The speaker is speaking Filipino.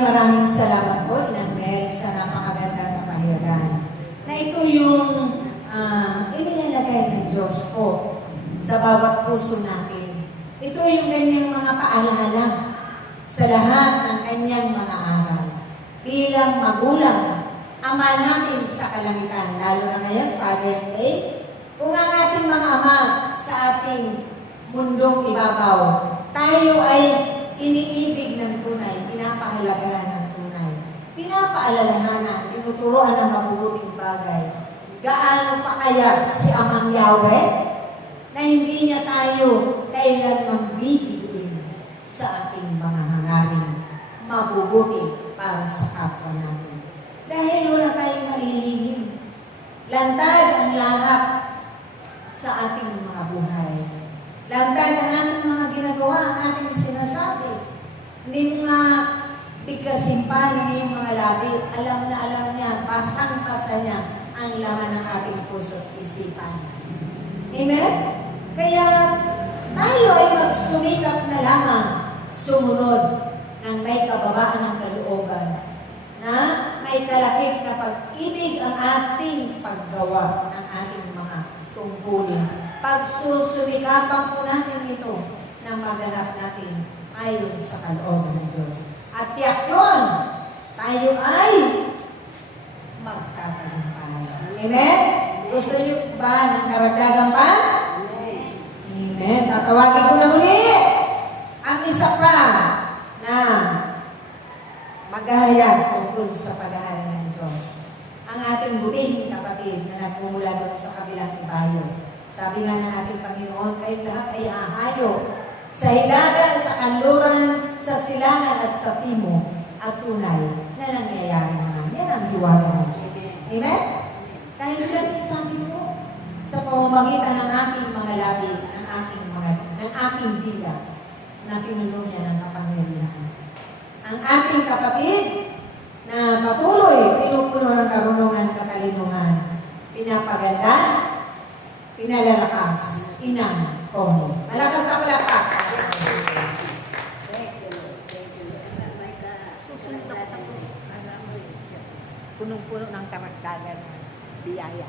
Maraming salamat po, Inang Mel, sa napakagandang kapahayag na ito yung inilalagay ng Diyos po sa bawat puso natin. Ito yung kanyang mga paalala sa lahat ng kanyang mga aral. Bilang magulang, ama natin sa kalangitan, lalo na ngayon, Father's Day, kung ang ating mga ama sa ating mundong ibabaw, tayo ay iniibig ng tunay, pinapahalagahan ng tunay, pinapaalalahanan, tinuturuan ng mabubuting bagay. Gaano pa kaya si Amang Yahweh na hindi niya tayo kailanman bibigyan sa ating mga hangarin mabubuti para sa kapwa natin. Dahil wala tayong malilihim. Lantad ang lahat sa ating mga buhay. Lantad ang ating mga ginagawa, ang ating sinasabi. Hindi mo nga bigkasin pa ng iyong mga labi. Alam na alam niya, pasang-pasa niya ang laman ng ating puso at isipan. Amen? Kaya tayo ay magsumikap na lamang sumunod ng may kababaan ng kalooban na may kalakip na pag-ibig ang ating paggawa ng ating mga tungkulin. Pagsusumikapan po natin ito na maganap natin ayon sa kalooban ng Diyos. At tiyak yun, tayo ay magtatagumpay. Amen? Gusto niyo ba ng karagdagan pa? Amen. Tatawagin ko na muli ang isa pa na maghahayag tungkol sa paghahari ng Diyos. Ang ating butihing kapatid na nagmumula doon sa kabilang ibayo. Sabi nga ng ating Panginoon, kayo lahat ay ahayo sa hilaga, sa kanluran, sa silangan at sa timog at tunay na nangyayari naman. Yan ang diwala ng Diyos. Amen? Dahil siya sabi mo, sa pamamagitan ng aking mga labi, ng aking dila, na pinuno niya ng kapangyarihan. Ang ating kapatid na patuloy pinupuno ng karunungan, katalinohan, pinapaganda, pinalalakas, inang Komi. Malakas na palakpak. Punong-puno ng karagdagan ng biyaya.